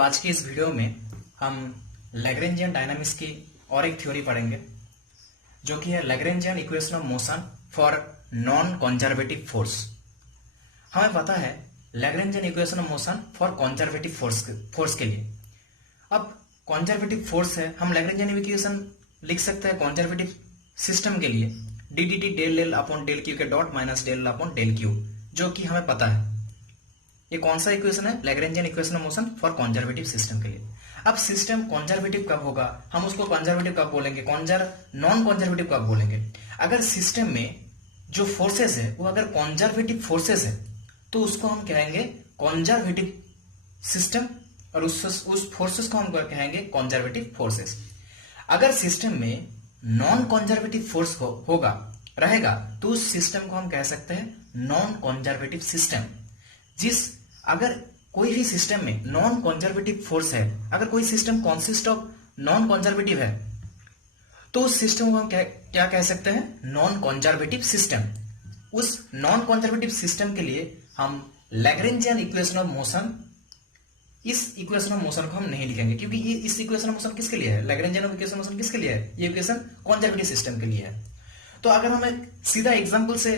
आज की इस वीडियो में हम लैग्रेंजियन डायनामिक्स की और एक थ्योरी पढ़ेंगे जो कि है Lagrangian equation of motion for non conservative force. हमें पता है Lagrangian equation of motion for conservative force के लिए। अब कंजर्वेटिव फोर्स है, हम लैग्रेंजियन इक्वेशन लिख सकते हैं कंजर्वेटिव सिस्टम के लिए D D T del L upon del Q के dot minus del upon del Q, जो कि हमें पता है। ये कौन सा इक्वेशन है? Lagrangian equation of motion for conservative system के लिए। अब सिस्टम कंजर्वेटिव कब होगा, हम उसको कंजर्वेटिव कब बोलेंगे, नॉन कंजर्वेटिव कब बोलेंगे? अगर सिस्टम में जो फोर्सेस है वो अगर कंजर्वेटिव फोर्सेस है तो उसको हम कहेंगे कंजर्वेटिव सिस्टम और उस फोर्सेस को हम कहेंगे कंजर्वेटिव फोर्सेस। अगर सिस्टम में नॉन कंजर्वेटिव फोर्स होगा रहेगा तो उस सिस्टम को हम कह सकते हैं नॉन कंजर्वेटिव सिस्टम। अगर कोई भी सिस्टम में नॉन कंजर्वेटिव फोर्स है, अगर कोई system consist of non conservative है तो उस सिस्टम को हम क्या कह सकते हैं? Non conservative system. उस नॉन कंजर्वेटिव सिस्टम के लिए हम लैग्रेंजियन इक्वेशन ऑफ मोशन, इस इक्वेशन ऑफ मोशन को हम नहीं लिखेंगे क्योंकि ये इस इक्वेशन ऑफ मोशन किसके लिए है? लैग्रेंजियन इक्वेशन ऑफ मोशन किसके लिए है? ये इक्वेशन कंजर्वेटिव सिस्टम के लिए है। तो अगर हम एक सीधा एग्जांपल से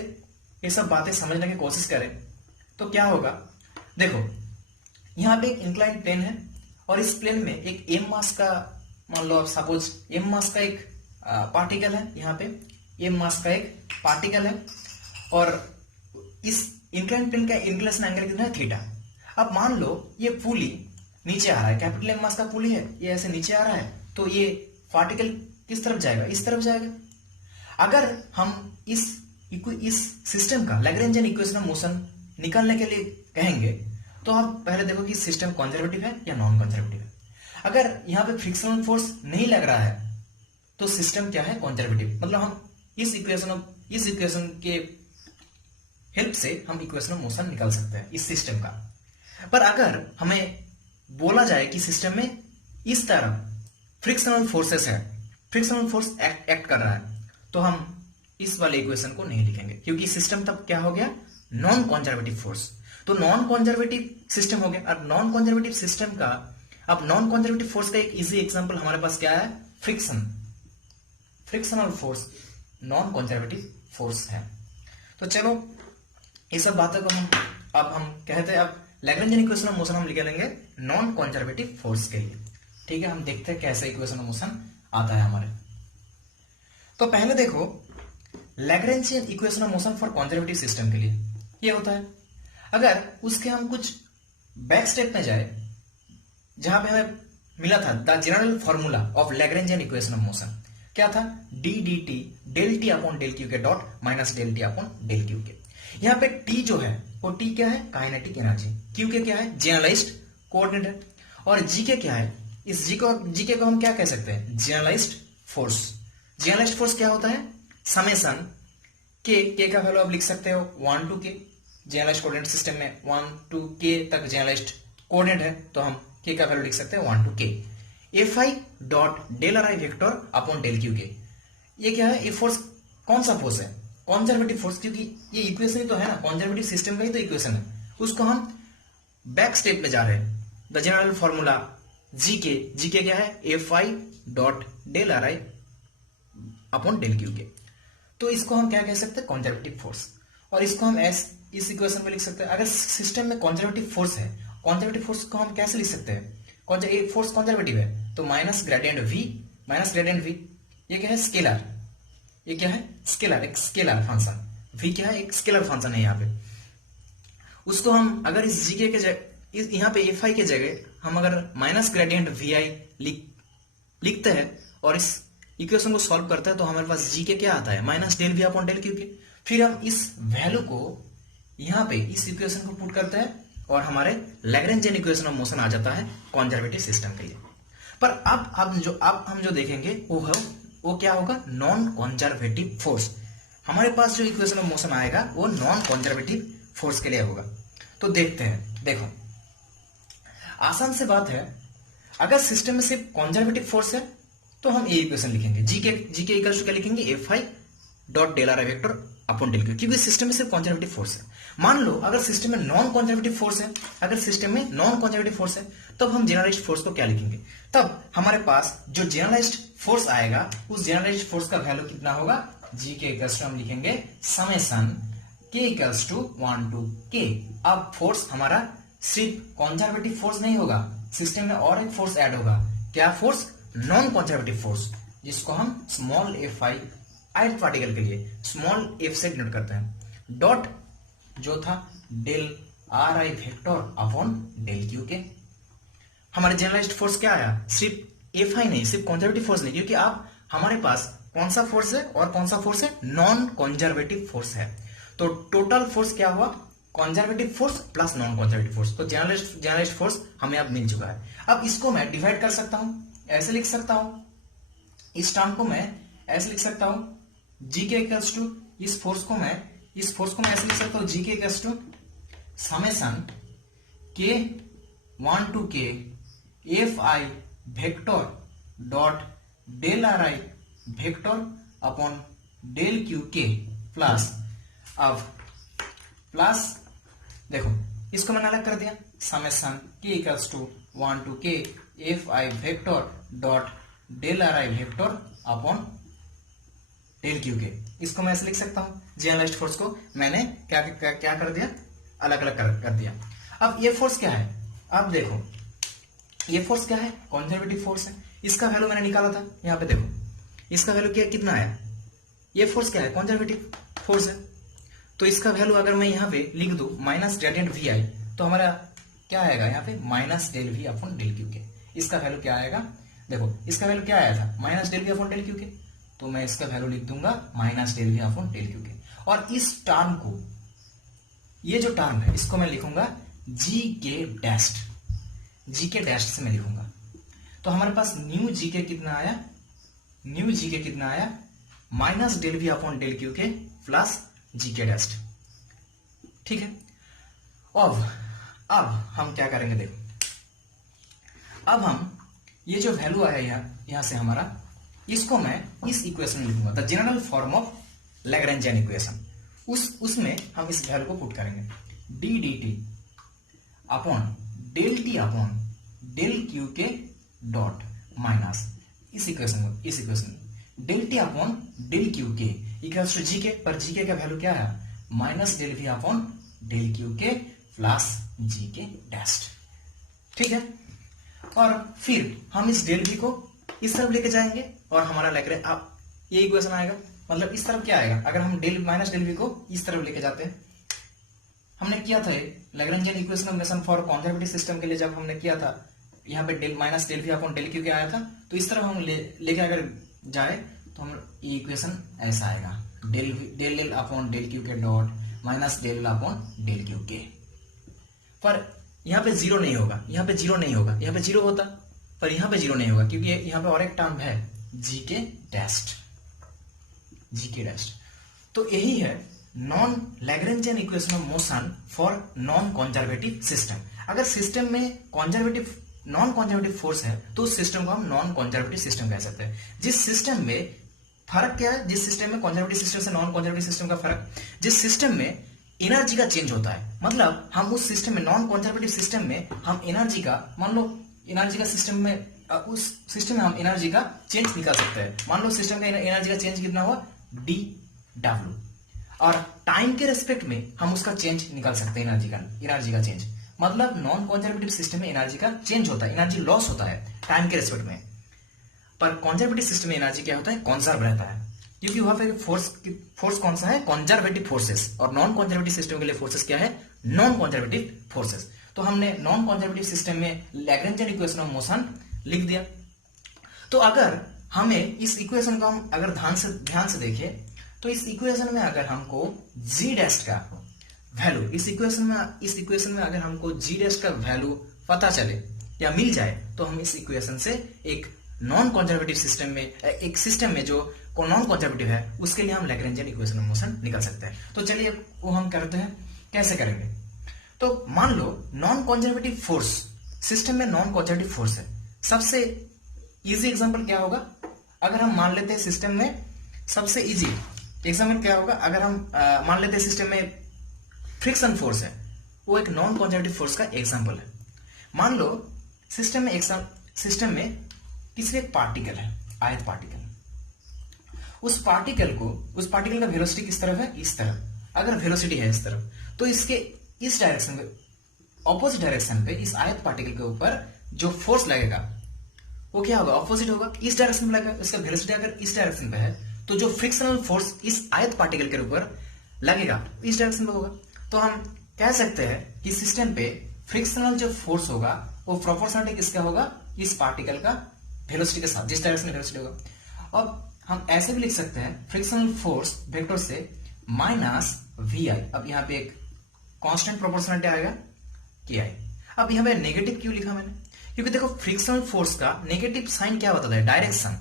ये सब बातें समझने की कोशिश करें तो क्या होगा? देखो, यहां पे एक इंक्लाइन प्लेन है और इस प्लेन में एक एम मास का, मान लो आप सपोज एम मास का एक पार्टिकल है, यहाँ पे एम मास का एक पार्टिकल है और इस इंक्लाइन प्लेन का इंक्लिनेशन एंगल कितना है? थीटा। अब मान लो ये पुली नीचे आ रहा है, कैपिटल एम मास का पुली है, ये ऐसे नीचे आ रहा है तो ये पार्टिकल किस तरफ जाएगा? इस तरफ जाएगा। अगर हम इस सिस्टम का लैग्रेंजियन इक्वेशन ऑफ मोशन निकालने के लिए कहेंगे तो आप पहले देखो कि सिस्टम कंजर्वेटिव है या नॉन कंजर्वेटिव है। अगर यहां पे फ्रिक्शनल फोर्स नहीं लग रहा है तो सिस्टम क्या है? कंजर्वेटिव। मतलब हम इस इक्वेशन के हेल्प से हम इक्वेशन ऑफ मोशन निकाल सकते हैं इस सिस्टम का। पर अगर हमें बोला जाए कि सिस्टम में इस तरह फ्रिक्शनल फोर्सेस है, फ्रिक्शनल फोर्स एक्ट कर रहा है, तो हम इस वाले इक्वेशन को नहीं लिखेंगे क्योंकि सिस्टम तब क्या हो गया? Non conservative force. तो नॉन कंजर्वेटिव सिस्टम हो गया। अब नॉन कंजर्वेटिव सिस्टम का, अब नॉन कंजर्वेटिव फोर्स का एक इजी एग्जांपल हमारे पास क्या है? Frictional force non conservative force है। तो चलो ये सब बातों को हम कहते हैं, अब लैग्रेंजियन इक्वेशन ऑफ मोशन हम लिख लेंगे नॉन कंजर्वेटिव फोर्स के लिए। ठीक है, हम देखते हैं कैसे इक्वेशन ऑफ मोशन आता है हमारे। तो पहले देखो Lagrangian equation of motion for conservative system के लिए ये होता है। अगर उसके हम कुछ बैक स्टेप में जाए जहां पे हमें मिला था the general formula of Lagrangian equation of motion, क्या था? D D T del T upon del Q के dot minus del T upon del Q K. यहाँ पे टी जो है वो टी क्या है? Kinetic energy. क्यू के क्या है? जनरलाइज्ड कोऑर्डिनेट है। और जी के क्या है? इस जी के को हम क्या कह सकते हैं? Generalised force. जनरलाइज्ड फोर्स क्या होता है? समेशन के का वैल्यू आप लिख सकते हो 1 to k। Generalised coordinate system में 1 to k तक जनरलाइज्ड कोऑर्डिनेट है तो हम k का वैल्यू लिख सकते हैं 1 to k। fi dot del R I vector upon del Q K, ये क्या है? ये फोर्स कौन सा फोर्स है? कंजर्वेटिव फोर्स, क्योंकि ये इक्वेशन ही तो है ना, कंजर्वेटिव सिस्टम का ही तो इक्वेशन है। उसको हम बैक स्टेप में जा रहे हैं। द जनरल फॉर्मूला जी के क्या है? fi dot del R I upon del Q K. तो इसको हम क्या कह सकते हैं? Conservative force. और इसको हम इस इक्वेशन में लिख सकते हैं। अगर सिस्टम में कंजर्वेटिव फोर्स है, कंजर्वेटिव फोर्स को हम कैसे लिख सकते हैं? फोर्स कंजर्वेटिव है तो माइनस ग्रेडियंट वी, ये क्या है? स्केलर। ये क्या है? स्केलर, एक स्केलर फंक्शन। वी क्या है? एक स्केलर फंक्शन है यहाँ पे। उसको हम अगर इस जीके के जगह, यहाँ पे एफ आई के जगह हम अगर माइनस ग्रेडियंट वी आई लिखते हैं और इस इक्वेशन को सॉल्व करते हैं तो हमारे पास जी के क्या आता है? Minus del V upon del Q K. फिर हम इस वैल्यू को यहाँ पे इस इक्वेशन को पुट करते हैं और हमारे लैग्रेंजियन इक्वेशन ऑफ मोशन आ जाता है कंजर्वेटिव सिस्टम के लिए। पर अब हम जो देखेंगे वो क्या होगा? Non conservative force. हमारे पास जो इक्वेशन ऑफ मोशन आएगा वो नॉन कंजर्वेटिव फोर्स के लिए होगा। तो देखते हैं। देखो, आसान से बात है, अगर सिस्टम में सिर्फ कंजर्वेटिव फोर्स है तो हम ये इक्वेशन लिखेंगे। जी के इक्वल्स क्या लिखेंगे? F I dot del R I vector upon del Q, क्योंकि सिस्टम में सिर्फ कंजर्वेटिव फोर्स है। मान लो अगर सिस्टम में नॉन कंजर्वेटिव फोर्स है, अगर सिस्टम में नॉन कंजर्वेटिव फोर्स है, तब हम जनरलाइज्ड फोर्स को क्या लिखेंगे? तब हमारे पास जो जनरलाइज्ड फोर्स आएगा, उस जनरलाइज्ड फोर्स का वैल्यू कितना होगा? जी के इक्वल्स टू हम लिखेंगे summation K equals to 1 to k। अब फोर्स हमारा सिर्फ कंजर्वेटिव फोर्स नहीं होगा, सिस्टम में और एक फोर्स ऐड होगा। क्या फोर्स? नॉन कंजर्वेटिव फोर्स, जिसको हम small F I ith particle के लिए स्मॉल एफ से डिनोट करते हैं। डॉट जो था del R I vector upon del Q K. हमारे जनरलाइज्ड फोर्स क्या आया? सिर्फ एफ आई नहीं, सिर्फ कंजर्वेटिव फोर्स नहीं, क्योंकि आप हमारे पास कौन सा फोर्स है और कौन सा फोर्स है? नॉन कंजर्वेटिव फोर्स है। तो टोटल फोर्स क्या हुआ? Conservative force plus non conservative force. तो जनरलाइज्ड फोर्स हमें अब मिल चुका है। अब इसको मैं डिवाइड कर सकता हूं, ऐसे लिख सकता हूं, इस टर्म को मैं ऐसे लिख सकता हूं, जी के इक्वल्स टू इस फोर्स को मैं ऐसे लिख सकता हूं, जी के इक्वल्स टू समेशन के 1 to k F I vector dot del R I vector upon del Q के प्लस, अब प्लस देखो इसको मैंने अलग कर दिया, summation K equals to 1 to k F I vector dot del R I vector upon del Q K. इसको मैं ऐसे लिख सकता हूं। जनरलाइज्ड फोर्स को मैंने क्या कर दिया? अलग अलग कर दिया। अब ये फोर्स क्या है? अब देखो ये फोर्स क्या है? कंजर्वेटिव फोर्स है। इसका वैल्यू मैंने निकाला था, यहां पे देखो इसका वैल्यू कितना आया? ये फोर्स क्या है? कंजर्वेटिव फोर्स है। तो इसका वैल्यू अगर मैं यहां पे लिख दूं माइनस ग्रेडियंट वी आई, तो हमारा क्या आएगा यहाँ पे? Minus del V upon del Q K. इसका वैल्यू क्या आएगा? देखो इसका वैल्यू क्या आया था? Minus del V upon del Q K. तो मैं इसका वैल्यू लिख दूंगा minus del V upon del Q K. और इस टर्म को, ये जो टर्म है, इसको मैं लिखूंगा जी के डैश्ड, जी के डैश्ड से मैं लिखूंगा। तो हमारे पास न्यू जी के कितना आया? न्यू जी के कितना आया? Minus del V upon del Q के प्लस जी के डैश्ड। ठीक है। अब हम क्या करेंगे? देखो अब हम ये जो वैल्यू आया यहां से हमारा, इसको मैं इस इक्वेशन में लिखूंगा, the general form of Lagrangian equation. उसमें हम इस वैल्यू को पुट करेंगे, D D T upon del T upon del Q के डॉट माइनस इस इक्वेशन में del T upon del Q के इक्वल्स टू जी के। पर जी के का वैल्यू क्या है? Minus del V upon del Q के प्लस जी के डैश्ड। ठीक है। और फिर हम इस डेल वी को इस तरफ लेके जाएंगे और हमारा लैग्रेंज, अब ये इक्वेशन आएगा, मतलब इस तरफ क्या आएगा? अगर हम डेल माइनस डेल वी को इस तरफ लेके जाते हैं, हमने किया था Lagrangian equation of motion for conservative system के लिए, जब हमने किया था यहाँ पे del minus del V upon del Q K आया था, तो इस तरफ हम लेके अगर जाए तो हम ये इक्वेशन ऐसा आएगा, डेल अपॉन डेल क्यू के dot minus del upon del Q K. पर यहाँ पे जीरो नहीं होगा, यहाँ पे जीरो नहीं होगा, यहाँ पे जीरो होता, पर यहाँ पे जीरो नहीं होगा, क्योंकि यहाँ पे और एक टर्म है जी के डैश्ड, जी के डैश्ड। तो यही है non Lagrangian equation of motion for non conservative system. अगर सिस्टम में कंजर्वेटिव नॉन कंजर्वेटिव फोर्स है तो उस सिस्टम को हम नॉन कंजर्वेटिव सिस्टम कह सकते हैं। जिस सिस्टम में फर्क क्या है? जिस सिस्टम में कंजर्वेटिव सिस्टम से नॉन कंजर्वेटिव सिस्टम का फर्क, जिस सिस्टम में एनर्जी का चेंज होता है, मतलब हम उस सिस्टम में, नॉन कंजर्वेटिव सिस्टम में हम एनर्जी का, मान लो एनर्जी का सिस्टम में, उस सिस्टम में हम एनर्जी का चेंज निकाल सकते हैं। मान लो सिस्टम का एनर्जी का चेंज कितना हुआ? डी डब्ल्यू, और टाइम के रेस्पेक्ट में हम उसका चेंज निकाल सकते हैं, एनर्जी का चेंज। मतलब नॉन कंजर्वेटिव सिस्टम में एनर्जी का चेंज होता है, एनर्जी लॉस होता है टाइम के रेस्पेक्ट में, पर कंजर्वेटिव सिस्टम में एनर्जी क्या होता है? कंजर्व रहता है, क्योंकि वहां पे फोर्स कौन सा है? Conservative forces. और नॉन कंजर्वेटिव सिस्टम के लिए फोर्सेस क्या है? Non conservative forces. तो हमने नॉन कंजर्वेटिव सिस्टम में लैग्रेंजियन इक्वेशन ऑफ मोशन लिख दिया। तो अगर हमें इस इक्वेशन को हम अगर ध्यान से देखें, तो इस इक्वेशन में अगर हमको जी डैश का वैल्यू, इस इक्वेशन में अगर हमको जी डैश का वैल्यू पता चले या मिल जाए, तो हम इस इक्वेशन से एक नॉन कंजर्वेटिव सिस्टम में, एक सिस्टम में जो नॉन कंजर्वेटिव है, उसके लिए हम लैग्रेंजियन इक्वेशन ऑफ मोशन निकाल सकते हैं। तो चलिए वो हम करते हैं, कैसे करेंगे? तो मान लो नॉन कंजर्वेटिव फोर्स, सिस्टम में नॉन कंजर्वेटिव फोर्स है। सबसे इजी एग्जांपल क्या होगा? अगर हम मान लेते हैं सिस्टम में सबसे इजी एग्जाम्पल क्या होगा, अगर हम मान लेते हैं सिस्टम में फ्रिक्शन फोर्स है, वो एक नॉन कंजर्वेटिव फोर्स का एग्जाम्पल है। मान लो सिस्टम में किसी एक पार्टिकल है, आयत पार्टिकल, उस पार्टिकल का वेलोसिटी किस तरफ है, इस तरफ। अगर वेलोसिटी है इस तरफ, तो इसके इस डायरेक्शन में, ऑपोजिट डायरेक्शन पे इस आयत पार्टिकल के ऊपर जो फोर्स लगेगा वो क्या होगा, ऑपोजिट होगा, इस डायरेक्शन में लगेगा। इसका वेलोसिटी अगर इस डायरेक्शन पे है, तो जो फ्रिक्शनल फोर्स इस आयत पार्टिकल के ऊपर लगेगा इस डायरेक्शन पे होगा। तो हम कह सकते हैं कि सिस्टम पे फ्रिक्शनल जो फोर्स होगा वो प्रोपोर्शनल किसका होगा, इस पार्टिकल का वेलोसिटी के साथ, जिस डायरेक्शन में वेलोसिटी होगा। और हम ऐसे भी लिख सकते हैं फ्रिक्शनल फोर्स वेक्टर से माइनस वी आई। अब यहाँ पे एक कांस्टेंट प्रोपोर्शनलिटी आएगा के आई। अब यहाँ पे नेगेटिव क्यों लिखा मैंने, क्योंकि देखो फ्रिक्शनल फोर्स का नेगेटिव साइन क्या बताता है, डायरेक्शन।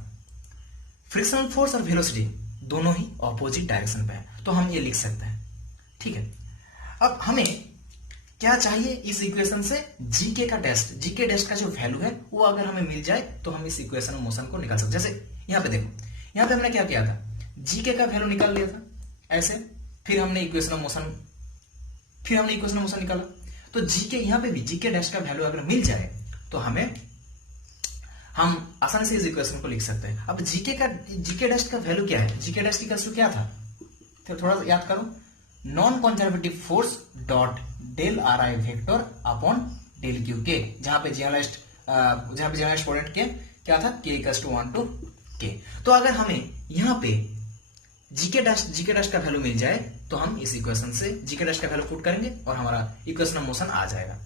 फ्रिक्शनल फोर्स और वेलोसिटी दोनों ही ऑपोजिट डायरेक्शन पे है, तो हम ये लिख सकते हैं। ठीक है, अब हमें क्या चाहिए इस इक्वेशन से, जीके का टेस्ट, जीके टेस्ट का जो वैल्यू है वो अगर हमें मिल जाए तो हम इस इक्वेशन ऑफ मोशन को निकाल सकते हैं। जैसे यहाँ पे देखो, यहाँ पे हमने क्या किया था, जीके का वैल्यू निकाल लिया था ऐसे, फिर हमने इक्वेशन ऑफ मोशन निकाला। तो जीके, यहाँ पे भी जीके डैश का वैल्यू अगर मिल जाए तो हम आसानी से इस इक्वेशन को लिख सकते हैं। अब जीके डैश का वैल्यू क्या है, जीके डैश की वैल्यू क्या था, तो थोड़ा याद करो, non conservative force dot del R I vector upon del Q K, जहां पे जनरलाइज्ड पोलेंट के क्या था, के इक्वल्स टू 1 to के। तो अगर हमें यहाँ पे जीके डैश का वैल्यू मिल जाए तो हम इस इक्वेशन से जीके डैश का वैल्यू पुट करेंगे और हमारा इक्वेशन ऑफ मोशन आ जाएगा।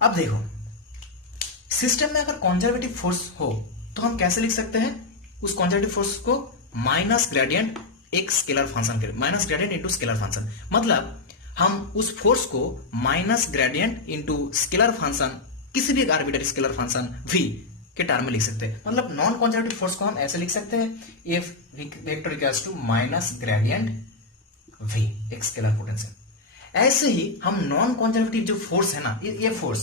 अब देखो, सिस्टम में अगर कंजर्वेटिव फोर्स हो तो हम कैसे लिख सकते हैं उस कंजर्वेटिव फोर्स को, माइनस ग्रेडियंट एक स्केलर फंक्शन के, minus gradient into scalar function. मतलब हम उस फोर्स को minus gradient into scalar function, किसी भी आर्बिट्ररी स्केलर फंक्शन v के टर्म में लिख सकते हैं। मतलब नॉन कंजर्वेटिव फोर्स को हम ऐसे लिख सकते हैं, F vector equals to minus gradient v, एक स्केलर पोटेंशियल। ऐसे ही हम नॉन कंजर्वेटिव जो फोर्स है ना, ये force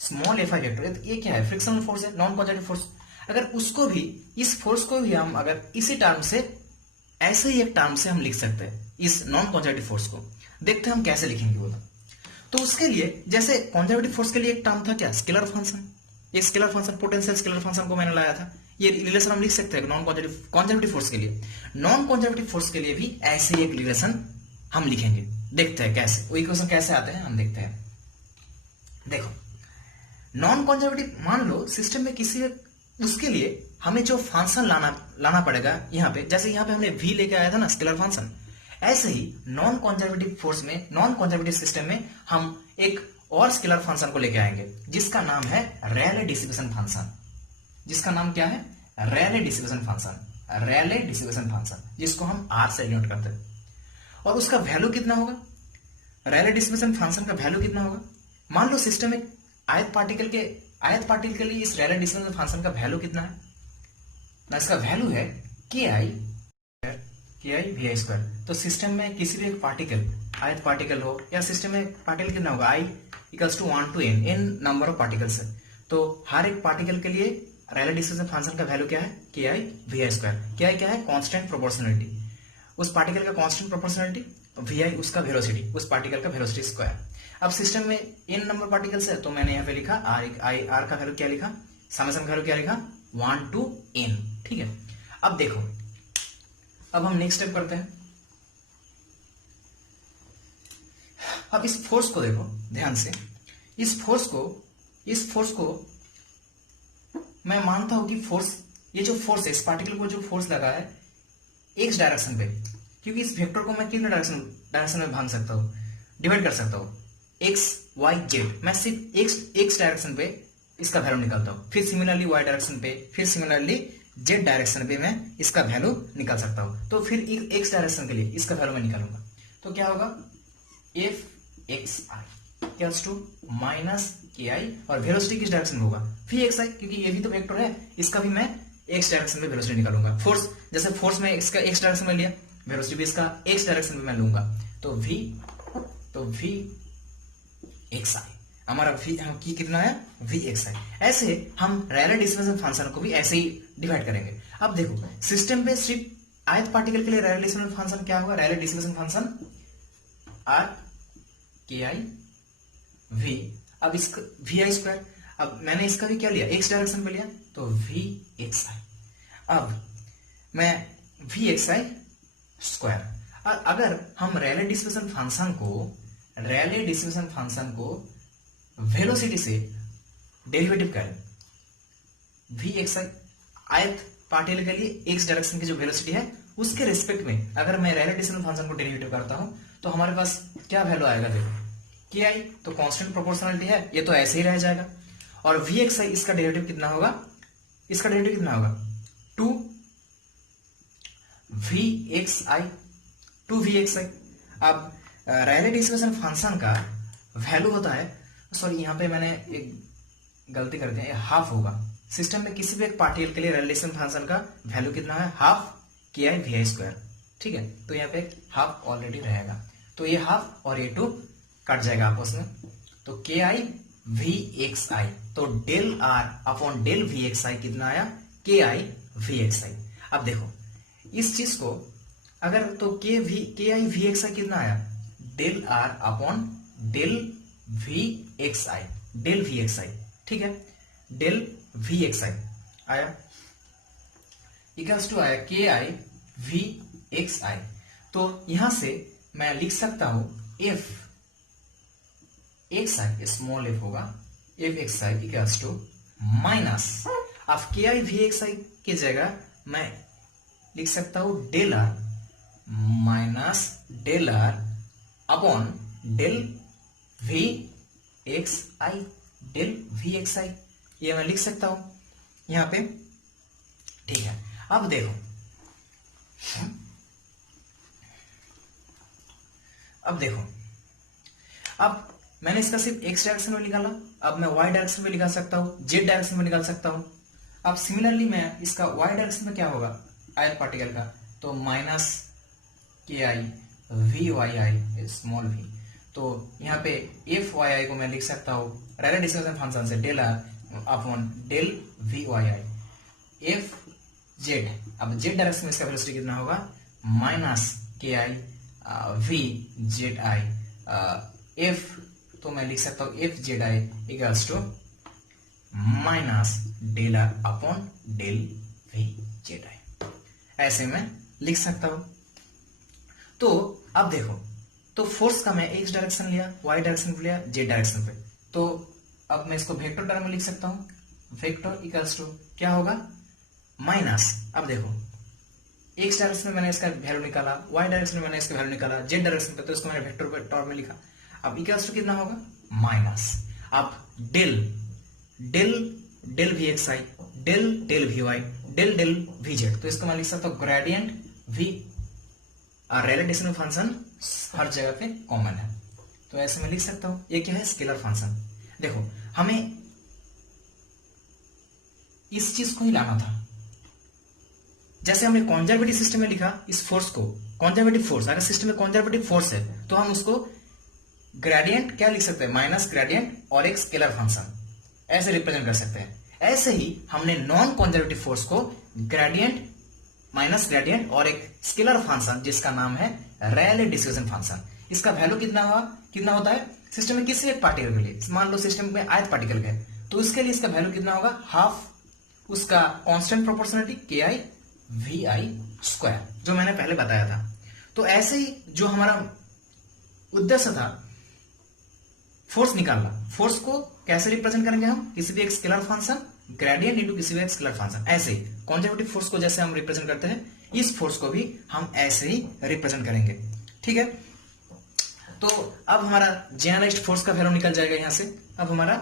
small F I vector, ये क्या है, फ्रिक्शनल फोर्स है, नॉन कंजर्वेटिव फोर्स। अगर उसको भी, इस फोर्स को भी हम अगर इसी टर्म से, ऐसे ही एक टर्म से हम लिख सकते हैं इस नॉन कंजर्वेटिव फोर्स को। देखते हैं हम कैसे लिखेंगे वो। तो उसके लिए, जैसे कंजर्वेटिव फोर्स के लिए एक टर्म था क्या, स्केलर फंक्शन। ये scalar function, potential scalar function को मैंने लाया था, ये रिलेशन हम लिख सकते हैं नॉन कंजर्वेटिव फोर्स के लिए। नॉन कंजर्वेटिव फोर्स के लिए भी ऐसे ही एक रिलेशन हम लिखेंगे। देखते हैं कैसे वो इक्वेशन कैसे आते हैं, हम देखते हैं। देखो, नॉन कंजर्वेटिव, मान लो सिस्टम में किसी, उसके लिए हमें जो फंक्शन लाना पड़ेगा यहाँ पे, जैसे यहाँ पे हमने v लेके आया था ना, स्केलर फंक्शन, ऐसे ही नॉन कंजर्वेटिव फोर्स में, नॉन कंजर्वेटिव सिस्टम में हम एक और स्केलर फंक्शन को लेके आएंगे जिसका नाम है रेले डिस्ट्रीब्यूशन फंक्शन। जिसका नाम क्या है, रेले डिस्ट्रीब्यूशन फंक्शन, जिसको हम r से डिनोट करते हैं। और उसका वैल्यू कितना होगा, रेले डिस्ट्रीब्यूशन फंक्शन का वैल्यू कितना होगा। मान लो सिस्टम में आयत पार्टिकल के लिए इस रेले डिस्ट्रीब्यूशन फंक्शन का वैल्यू कितना है ना, इसका वैल्यू है के आई वी आई स्क्वायर। तो सिस्टम में किसी भी एक पार्टिकल, आयत पार्टिकल हो या सिस्टम में पार्टिकल कितना होगा, I equals to 1 to n number of particles है। तो हर एक पार्टिकल के लिए रेले डिस्ट्रीब्यूशन फंक्शन का वैल्यू क्या है, के आई वी आई स्क्वायर। के आई क्या है, कांस्टेंट प्रोपोर्शनलिटी, उस पार्टिकल का कांस्टेंट प्रोपोर्शनलिटी, वी आई उसका वेलोसिटी, उस पार्टिकल का वेलोसिटी स्क्वायर। अब सिस्टम में n नंबर पार्टिकल्स है, तो मैंने यहाँ पे लिखा r का वैल्यू क्या लिखा, समेशन का वैल्यू क्या लिखा, 1 to n। ठीक है, अब देखो, अब हम नेक्स्ट स्टेप करते हैं। अब इस फोर्स को देखो ध्यान से, इस फोर्स को मैं मानता हूं कि फोर्स, ये जो फोर्स है, इस पार्टिकल को जो फोर्स लगा है एक्स डायरेक्शन पे, क्योंकि इस वेक्टर को मैं कितने डायरेक्शन में भाग सकता हूं, डिवाइड कर सकता हूं, एक्स वाई जेड। मैं सिर्फ एक्स डायरेक्शन पे इसका वैल्यू निकालता हूं, फिर सिमिलरली वाई डायरेक्शन पे, फिर सिमिलरली जेड डायरेक्शन पे मैं इसका वैल्यू निकाल सकता हूं। तो फिर एक्स डायरेक्शन के लिए इसका वैल्यू मैं निकालूंगा, तो क्या होगा, F X I equals to minus K I, और वेलोसिटी किस डायरेक्शन में होगा, वी एक्स आई, क्योंकि ये भी तो वेक्टर है, इसका भी मैं एक्स डायरेक्शन में वेलोसिटी निकालूंगा। फोर्स, जैसे फोर्स में इसका एक्स डायरेक्शन में लिया, वेलोसिटी भी इसका एक्स डायरेक्शन में मैं लूंगा, तो वी एक्स आई, हमारा v की कितना है, वी एक्स आई। ऐसे हम रेले डिस्ट्रीब्यूशन फंक्शन को भी ऐसे ही डिवाइड करेंगे। अब देखो, सिस्टम पे सिर्फ आयत पार्टिकल के लिए रेले डिस्ट्रीब्यूशन फंक्शन क्या होगा? रेले डिस्ट्रीब्यूशन फंक्शन आर के आई वी, अब इसका वी आई स्क्वायर, अब मैंने इसका भी क्या लिया? एक्स डायरेक्शन में लिया, तो वी एक्स आई। अब मैं वी एक्स आई स्क्वायर, और अगर हम रेले डिस्ट्रीब्यूशन फंक्शन को वेलोसिटी से डेरिवेटिव करें, वी एक्स आई आयत पार्टिकल के लिए एक्स डायरेक्शन की जो वेलोसिटी है उसके रिस्पेक्ट में अगर मैं रेले डिस्ट्रीब्यूशन फंक्शन को डेरिवेटिव करता हूं तो हमारे पास क्या वैल्यू आएगा? देखो के आई तो कांस्टेंट प्रोपोर्शनलिटी है, ये तो ऐसे ही रह जाएगा, और वी एक्स आई इसका डेरिवेटिव कितना होगा? इसका डेरिवेटिव कितना होगा? 2 वी एक्स आई। अब रेले डिस्ट्रीब्यूशन फंक्शन का वैल्यू होता है, सॉरी यहां पे मैंने एक गलती कर दी, हाफ होगा। सिस्टम में किसी भी एक पार्टिकल के लिए रेले डिस्ट्रीब्यूशन फंक्शन का वैल्यू कितना है? हाफ के आई वी आई स्क्वायर, ठीक है। तो यहाँ पे एक हाफ ऑलरेडी रहेगा, तो ये हाफ और ये 2 कट जाएगा आपस में, तो के आई वी एक्स आई, तो del are upon del V X I कितना आया? के आई वी एक्स आई। अब देखो इस चीज को अगर, तो के आई वी एक्स आई कितना आया? Del are upon del V X I, del V X I, ठीक है, डेल वी एक्स आई आया इक्वल्स टू आया के आई वी एक्स आई। तो यहां से मैं लिख सकता हूं F X I, small F होगा, F X I equals to minus, अब के आई वी एक्स आई की जगह मैं लिख सकता हूं del R minus del are upon del V X I, del V X I, ये मैं लिख सकता हूं यहां पे, ठीक है। अब देखो अब मैंने इसका सिर्फ एक्स डायरेक्शन में निकाला, अब मैं वाई डायरेक्शन में निकाल सकता हूं, जेड डायरेक्शन में निकाल सकता हूं। अब सिमिलरली मैं इसका वाई डायरेक्शन में क्या होगा आयत पार्टिकल का, तो minus K I V Y I small V, तो यहाँ पे एफ वाई आई को मैं लिख सकता हूं रेले डिस्ट्रीब्यूशन फंक्शन से del are upon del V Y I, F Z, अब जेड डायरेक्शन में इसका वेलोसिटी कितना होगा? Minus K I V Z I, F तो मैं लिख सकता हूं F Z I equals to minus del are upon del V Z I, ऐसे मैं लिख सकता हूं। तो अब देखो, तो फोर्स का मैं एक्स डायरेक्शन लिया, वाई डायरेक्शन पे लिया, जेड डायरेक्शन पे, तो अब मैं इसको वेक्टर टर्म में लिख सकता हूं, वेक्टर इक्वल्स टू क्या होगा? माइनस, अब देखो एक्स डायरेक्शन में मैंने इसका वैल्यू निकाला, वाई डायरेक्शन में मैंने इसका वैल्यू निकाला, जेड डायरेक्शन पे तो इसको मैंने वेक्टर टर्म में लिखा, अब इक्वल्स टू कितना होगा? माइनस, अब del del del V X I, del del V Y, del del V Z, तो इसको मैं लिख सकता हूं ग्रेडियंट वी, और रेले डिस्ट्रीब्यूशन फंक्शन हर जगह पे कॉमन है, तो ऐसे मैं लिख सकता हूं। ये क्या है? Scalar function. देखो हमें इस चीज को ही लाना था, जैसे हमने कॉन्जर्वेटिव सिस्टम में लिखा इस फोर्स को, कॉन्जर्वेटिव फोर्स, अगर सिस्टम में कॉन्जर्वेटिव फोर्स है तो हम उसको ग्रेडियंट क्या लिख सकते हैं? माइनस ग्रेडियंट और एक स्केलर फंक्शन, ऐसे रिप्रेजेंट कर सकते हैं। ऐसे ही हमने नॉन कॉन्जर्वेटिव फोर्स को ग्रेडियंट माइनस ग्रेडियंट और एक स्केलर फंक्शन जिसका नाम है रेले डिस्ट्रीब्यूशन फंक्शन, इसका वैल्यू कितना होता है सिस्टम में किसी एक पार्टिकल के लिए, मान लो सिस्टम में आयत पार्टिकल है तो उसके लिए इसका वैल्यू कितना होगा? हाफ उसका कांस्टेंट प्रोपोर्शनलिटी के आई वी आई स्क्वायर, जो मैंने पहले बताया था। तो ऐसे ही जो हमारा उद्देश्य था फोर्स निकालना, फोर्स को कैसे रिप्रेजेंट करेंगे हम? किसी भी एक स्केलर फंक्शन ग्रेडियंट इनटू किसी भी एक स्केलर फंक्शन, ऐसे ही कॉन्जर्वेटिव फोर्स को जैसे हम रिप्रेजेंट करते हैं इस फोर्स को भी हम ऐसे ही रिप्रेजेंट करेंगे, ठीक है। तो अब हमारा जेनरलाइज्ड फोर्स का वैल्यू निकल जाएगा यहां से, अब हमारा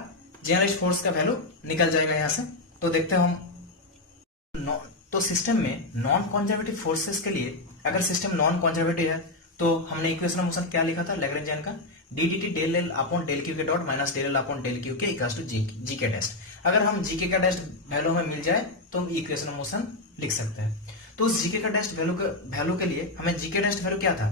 जेनरलाइज्ड फोर्स का वैल्यू निकल जाएगा यहां से। तो देखते हैं हम, तो सिस्टम में नॉन कॉन्जर्वेटिव फोर्सेस के लिए, अगर सिस्टम नॉन कॉन्जर्वेटिव है तो हमने इक्वेशन ऑफ मोशन क्या लिखा था लैग्रेंजियन का? D dt del L upon del Q के dot minus del L upon del Q के equals to ji k test. अगर हम जी के का टेस्ट वैल्यू हमें मिल जाए तो हम इक्वेशन ऑफ मोशन लिख सकते हैं। तो उस जीके का टेस्ट वैल्यू के लिए हमें जीके टेस्ट वैल्यू क्या था?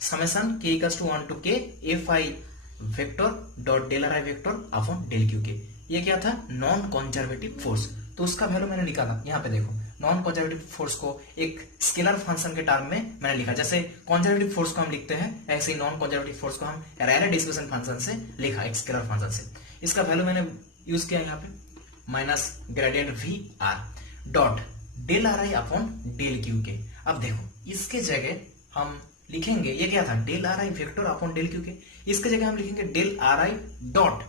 Summation K equals to 1 to K F I vector dot del R I vector upon del Q K, ये क्या था? Non conservative force. तो उसका वैल्यू मैंने निकाला, यहाँ पे देखो नॉन कंजर्वेटिव फोर्स को एक स्केलर फंक्शन के टर्म में मैंने लिखा। जैसे कंजर्वेटिव फोर्स को हम लिखते हैं, ऐसे ही नॉन कंजर्वेटिव फोर्स को हम रेले डिस्ट्रीब्यूशन फंक्शन से लिखा, एक स्केलर फंक्शन से। इसका वैल्यू मैंने यूज किया यहाँ पे minus gradient V R dot del R I upon del Q K. अब देखो इसके जगह हम लिखेंगे, ये क्या था, del R I vector upon del Q K, इसके जगह हम लिखेंगे del R I dot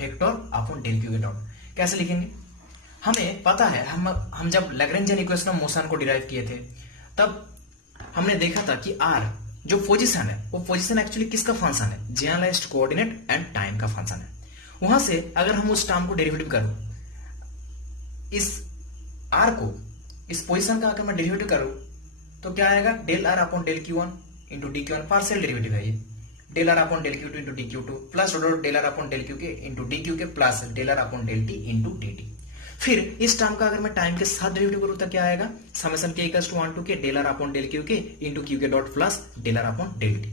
vector upon del Q के डॉट। कैसे लिखेंगे, हमें पता है, हम जब लैग्रेंजियन इक्वेशन ऑफ मोशन को डिराइव किए थे तब हमने देखा था कि आर जो पोजीशन है वो पोजीशन एक्चुअली किसका फंक्शन है, जनरलाइज्ड कोऑर्डिनेट एंड टाइम का फंक्शन है। वहां से अगर हम उस टर्म को डेरिवेटिव करूं, इस आर को, इस पोजीशन का अगर मैं डेरिवेटिव करूं तो क्या आएगा, del are upon del Q one into D Q one, partial derivative है ये, del are upon del Q two into D Q two plus del are upon del Q K into D Q के plus del are upon del T into D T. फिर इस term का अगर मैं time के साथ derivative करूं तो क्या आएगा, summation K equals to 1 to K del are upon del Q K into Q के dot plus del are upon del T,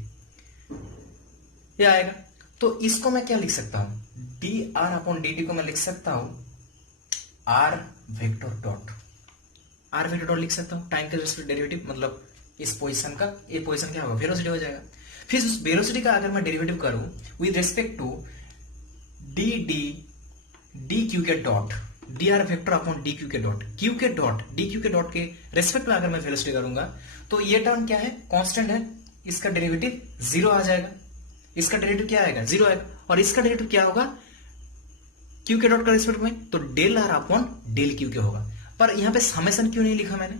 ये आएगा। तो इसको मैं क्या लिख सकता हूं, D R upon D T को मैं लिख सकता हूं R vector dot, R vector dot लिख सकता हूं, टाइम के रिस्पेक्ट डेरिवेटिव, मतलब इस पोजीशन का, ये पोजीशन क्या होगा, वेलोसिटी हो जाएगा। फिर उस वेलोसिटी का अगर मैं डेरिवेटिव करूं with respect to d d d Q के dot, d r vector upon d Q के डॉट, क्यू के डॉट डी क्यू के डॉट के रेस्पेक्ट में अगर मैं वेलोसिटी करूंगा तो ये टर्म क्या है, कांस्टेंट है, इसका डेरिवेटिव 0 आ जाएगा, इसका डेरिवेटिव क्या आएगा, 0 आएगा, और इसका डेरिवेटिव क्या होगा क्यू के डॉट का रेस्पेक्ट में, तो del are upon del Q K होगा। पर यहां पे समेशन क्यों नहीं लिखा मैंने,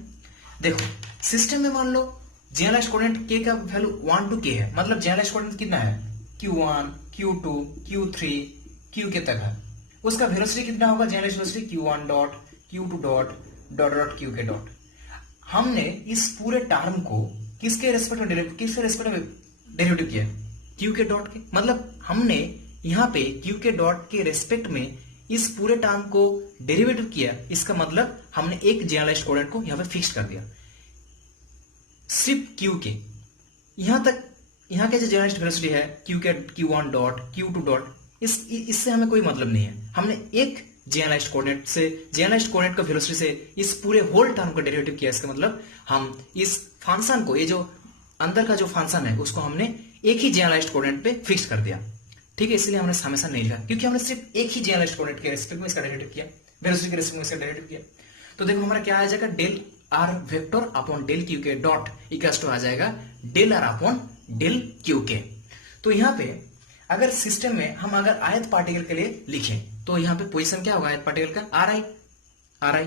देखो सिस्टम में मान लो जनरलाइज्ड कोऑर्डिनेट के का वैल्यू 1 टू के है, मतलब जनरलाइज्ड कोऑर्डिनेट कितना है, q1 q2 q3 q के तक है, उसका वेलोसिटी कितना होगा, generalised velocity q1 dot q2 dot dot dot q K dot. हमने इस पूरे टर्म को किसके रेस्पेक्ट में डेरिवेटिव किया, q के डॉट के, मतलब हमने यहां पे q के डॉट के रेस्पेक्ट में इस पूरे टर्म को डेरिवेटिव किया। इसका मतलब हमने एक जनरलाइज्ड कोऑर्डिनेट को यहां पे फिक्स कर दिया, सिर्फ q के, यहां तक, यहां के जो जनरलाइज्ड वेलोसिटी है q1 डॉट q2 डॉट, इससे हमें कोई मतलब नहीं है। हमने एक जनरलाइज्ड कोऑर्डिनेट से, जनरलाइज्ड कोऑर्डिनेट का वेलोसिटी से इस पूरे होल टर्म का डेरिवेटिव किया। इसका मतलब हम इस फंक्शन को, ये जो अंदर का जो फंक्शन है उसको हमने एक ही जनरलाइज्ड कोऑर्डिनेट पे फिक्स कर दिया, ठीक है। इसलिए हमने समेशन नहीं लिखा, क्योंकि हमने सिर्फ एक ही जनरलाइज्ड कोऑर्डिनेट के रेस्पेक्ट में इसका डेरिवेटिव किया, वेलोसिटी के रेस्पेक्ट में इसका डेरिवेटिव किया। तो देखो हमारा क्या आ जाएगा, del R vector upon del Q के डॉट इक्वल्स टू आ जाएगा del are upon del Q K. तो यहाँ पे अगर सिस्टम में हम अगर आयत पार्टिकल के लिए लिखें तो यहाँ पे पोजीशन क्या होगा आयत पार्टिकल का, आर आई,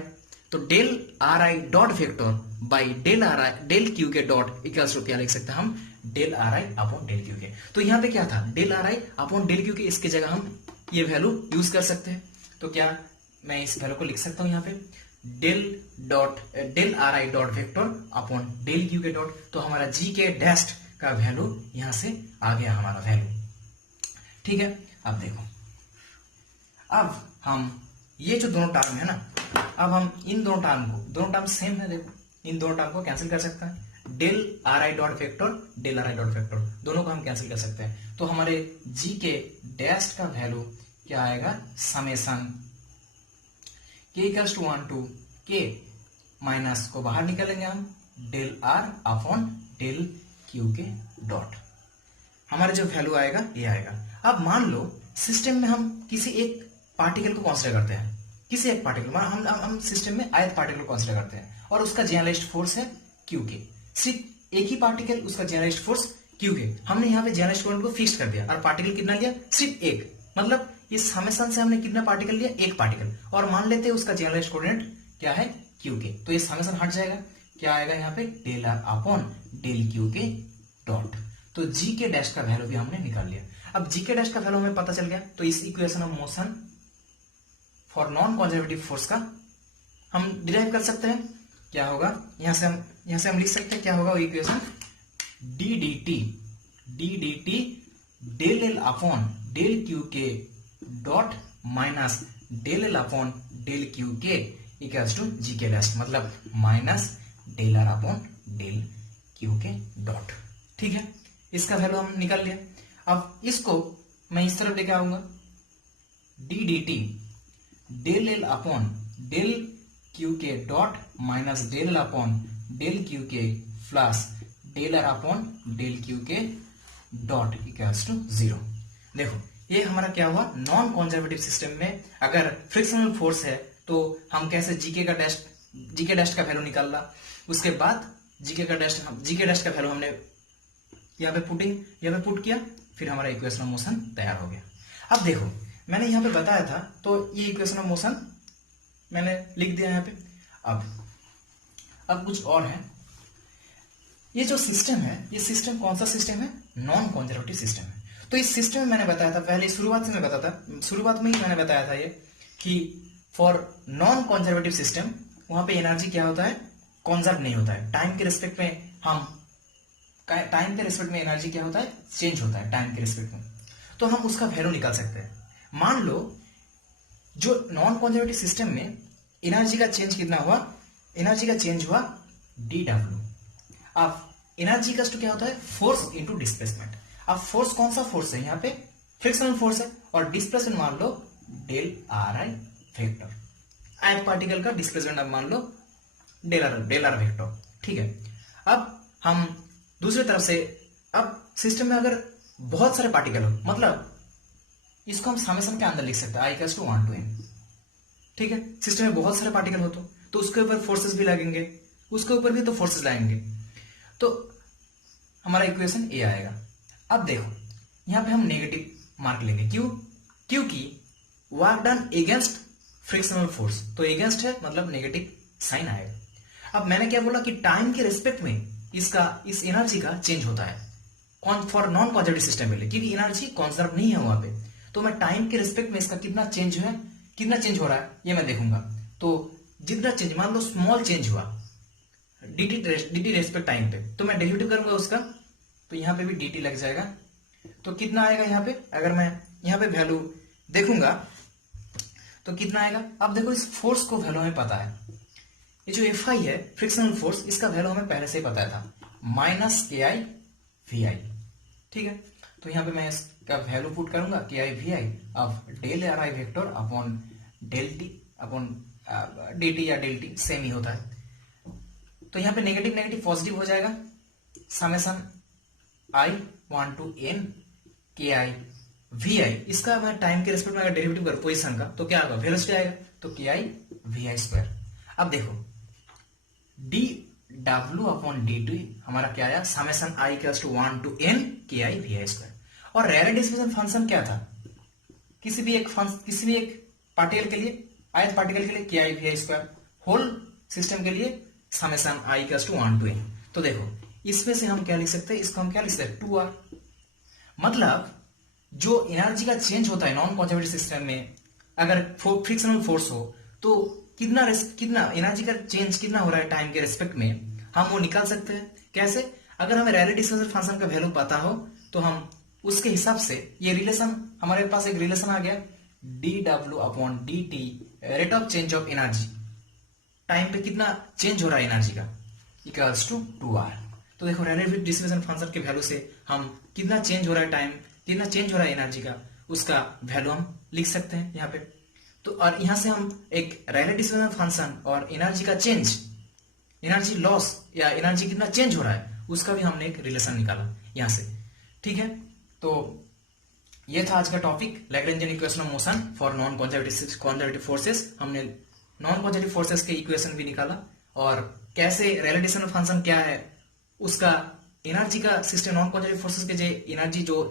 तो del R I dot vector by del R I del Q के डॉट इक्वल्स टू क्या लिख सकते हैं हम, del R I upon del Q K. तो यहाँ पे क्या था, del R I upon del Q K, इसके जगह हम ये वैल्यू यूज कर सकते हैं। तो क्या मैं इस वैल्यू को लिख सकता हूं यहाँ पे, del R I dot vector upon del Q के डॉट। तो हमारा जी के डैस्ट का वैल्यू यहां से आ गया हमारा वैल्यू, ठीक है। अब देखो, अब हम ये जो दोनों टर्म है ना, अब हम इन दोनों टर्म सेम है, देखो इन दोनों टर्म को कैंसिल कर सकता है, del R I dot vector, del R I dot vector, दोनों को हम कैंसिल कर सकते हैं। तो हमारे जी के डैश का वैल्यू क्या आएगा, summation K equals to 1 to K minus को बाहर निकालेंगे हम, del are upon del Q के डॉट, हमारा जो वैल्यू आएगा ये आएगा। अब मान लो सिस्टम में हम किसी एक पार्टिकल को कंसीडर करते हैं, किसी एक पार्टिकल, हम सिस्टम में आयत पार्टिकल को कंसीडर करते हैं और उसका जनरलाइज्ड फोर्स है क्यू के, सिर्फ एक ही पार्टिकल, उसका जनरलाइज्ड फोर्स क्यू के। हमने यहाँ पे जनरलाइज्ड कोऑर्डिनेट को फिक्स कर दिया और पार्टिकल कितना लिया, सिर्फ एक, मतलब इस समेशन से हमने कितना पार्टिकल लिया, एक पार्टिकल, और मान लेते हैं उसका जनरलाइज्ड कोऑर्डिनेट क्या है, क्यू के। तो ये समेशन हट जाएगा, क्या आएगा यहाँ पे, del are upon del Q के डॉट। तो जी के डैश का वैल्यू भी हमने निकाल लिया। अब जी के डैश का वैल्यू हमें पता चल गया, तो इस equation of motion for non conservative force का हम डिराइव कर सकते हैं। क्या होगा, यहां से हम लिख सकते हैं क्या होगा वो equation, d D T del L upon del Q के dot minus del L upon del Q के equals to ji k dash, मतलब minus del are upon del Q के डॉट, ठीक है। इसका वैल्यू हम निकाल लिया। अब इसको मैं इस तरफ लेके आऊंगा, d D T del L upon del Q के dot minus del L upon del Q के plus del are upon del Q के डॉट इक्वल्स टू 0। देखो ये हमारा क्या हुआ, नॉन कंजर्वेटिव सिस्टम में अगर फ्रिक्शनल फोर्स है तो हम कैसे जीके डैश का वैल्यू निकाल ला, उसके बाद जीके डैश का वैल्यू हमने यहाँ पे पुट किया, फिर हमारा इक्वेशन ऑफ मोशन तैयार हो गया। अब देखो मैंने यहाँ पे बताया था तो ये इक्वेशन ऑफ मोशन मैंने लिख दिया यहाँ पे। अब कुछ और है, ये जो सिस्टम है, ये सिस्टम कौन सा सिस्टम है, नॉन कंजर्वेटिव सिस्टम है। तो इस सिस्टम में मैंने बताया था पहले शुरुआत में ही मैंने बताया था ये कि फॉर नॉन कंजर्वेटिव सिस्टम वहां पे एनर्जी क्या होता है, कंजर्व नहीं होता है। टाइम के रिस्पेक्ट में एनर्जी क्या होता है, चेंज होता है टाइम के रिस्पेक्ट में। तो हम उसका वैल्यू निकाल सकते हैं। मान लो जो नॉन कंजर्वेटिव सिस्टम में एनर्जी का चेंज कितना हुआ, एनर्जी का चेंज हुआ dW। अब एनर्जी का क्या होता है, फोर्स इनटू डिस्प्लेसमेंट। अब फोर्स कौन सा फोर्स है, यहाँ पे फ्रिक्शनल फोर्स है, और डिस्प्लेसमेंट मान लो डेल आर आई वेक्टर। एक पार्टिकल का डिस्प्लेसमेंट अब मान लो डेल आर वेक्टर, ठीक है। अब हम दूसरी तरफ से, अब सिस्टम में अगर बहुत सारे पार्टिकल हो, मतलब इसको हम समेशन के अंदर लिख सकते हैं, I = 1 to n, ठीक है। सिस्टम में बहुत सारे पार्टिकल हो तो उसके ऊपर फोर्सेस भी लगेंगे, उसके ऊपर भी तो फोर्सेस लगेंगे, तो हमारा इक्वेशन ए आएगा। अब देखो यहां पे हम नेगेटिव मार्क लेंगे, क्योंकि work done against frictional force, तो एगेंस्ट है मतलब नेगेटिव साइन आएगा। अब मैंने क्या बोला कि टाइम के रिस्पेक्ट में इस एनर्जी का चेंज होता है फॉर नॉन कंजर्वेटिव सिस्टम के लिए, क्योंकि एनर्जी कंजर्व नहीं है वहां पे। तो मैं टाइम के रिस्पेक्ट में इसका कितना चेंज हो रहा है ये मैं देखूंगा। तो जितना चेंज, मान लो स्मॉल चेंज हुआ dt रेस्पेक्ट टाइम पे, तो मैं डेरिवेटिव करूंगा उसका, तो यहां पे भी dt लग जाएगा। तो कितना आएगा यहाँ पे, अगर मैं यहाँ पे वैल्यू देखूंगा तो कितना आएगा। अब देखो इस फोर्स को वैल्यू हमें पता है, ये जो Fi है फ्रिक्शनल फोर्स, इसका वैल्यू हमें पहले से ही पता था, -KI/VI, ठीक है। तो यहाँ पे मैं इसका वैल्यू पुट करूंगा KI/VI। अब del R I vector upon del T upon dt या डेल टी सेम ही होता है। तो यहाँ पे नेगेटिव पॉजिटिव हो जाएगा, summation I1 to n KI/VI। इसका मैं टाइम के रिस्पेक्ट में अगर डेरिवेटिव कर पोजीशन का तो क्या होगा, वेलोसिटी आएगा, तो KI/VI²। अब देखो dW/dt हमारा क्या आया, summation I = 1 to n KI/VI²। और रेले डिस्ट्रीब्यूशन फंक्शन क्या था, किसी भी एक पार्टिकल के लिए, आयत पार्टिकल के लिए KI/VI², होल सिस्टम के लिए समेशन I = 1 to n। तो देखो इसमें से हम क्या लिख सकते हैं, इसको हम क्या लिख सकते हैं, 2r। मतलब जो एनर्जी का चेंज होता है नॉन कंजर्वेटिव सिस्टम में, अगर फ्रिक्शनल फोर्स हो तो कितना एनर्जी का चेंज कितना हो रहा है टाइम के रिस्पेक्ट में, हम वो निकाल सकते हैं। कैसे, अगर हमें रेले डिस्ट्रीब्यूशन फंक्शन का वैल्यू पता हो तो हम उसके हिसाब से, ये रिलेशन हमारे पास एक रिलेशन आ गया, dW/dt rate of change of energy, time पे कितना चेंज हो रहा है एनर्जी का, इक्वल्स टू 2r। तो देखो रेले डिस्ट्रीब्यूशन फंक्शन के वैल्यू से हम कितना चेंज हो रहा है टाइम, कितना चेंज हो रहा है एनर्जी का, उसका वैल्यू हम लिख सकते हैं यहाँ पे। तो और यहां से हम एक रेले डिस्ट्रीब्यूशन फंक्शन और एनर्जी का चेंज, एनर्जी लॉस या एनर्जी कितना चेंज हो रहा है, उसका भी हमने एक रिलेशन निकाला यहां से, ठीक है। तो ये था आज का topic, Lagrangian equation of motion for non conservative forces. हमने नॉन कंजर्वेटिव फोर्सेस के इक्वेशन भी निकाला, और कैसे रेले डिस्ट्रीब्यूशन फंक्शन क्या है, उसका एनर्जी का सिस्टम, नॉन कंजर्वेटिव फोर्सेस के जो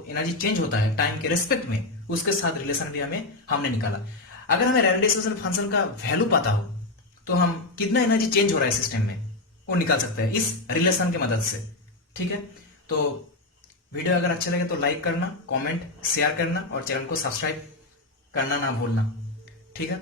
एनर्जी चेंज होता है टाइम के रेस्पेक्ट में, उसके साथ रिलेशन भी हमने निकाला। अगर हमें रेले डिस्ट्रीब्यूशन फंक्शन का वैल्यू पता हो तो हम कितना एनर्जी चेंज हो रहा है सिस्टम में वो निकाल सकते हैं इस रिलेशन की मदद से, ठीक है। तो वीडियो अगर अच्छा लगे तो लाइक करना, कमेंट शेयर करना और चैनल को सब्सक्राइब करना ना भूलना, ठीक है।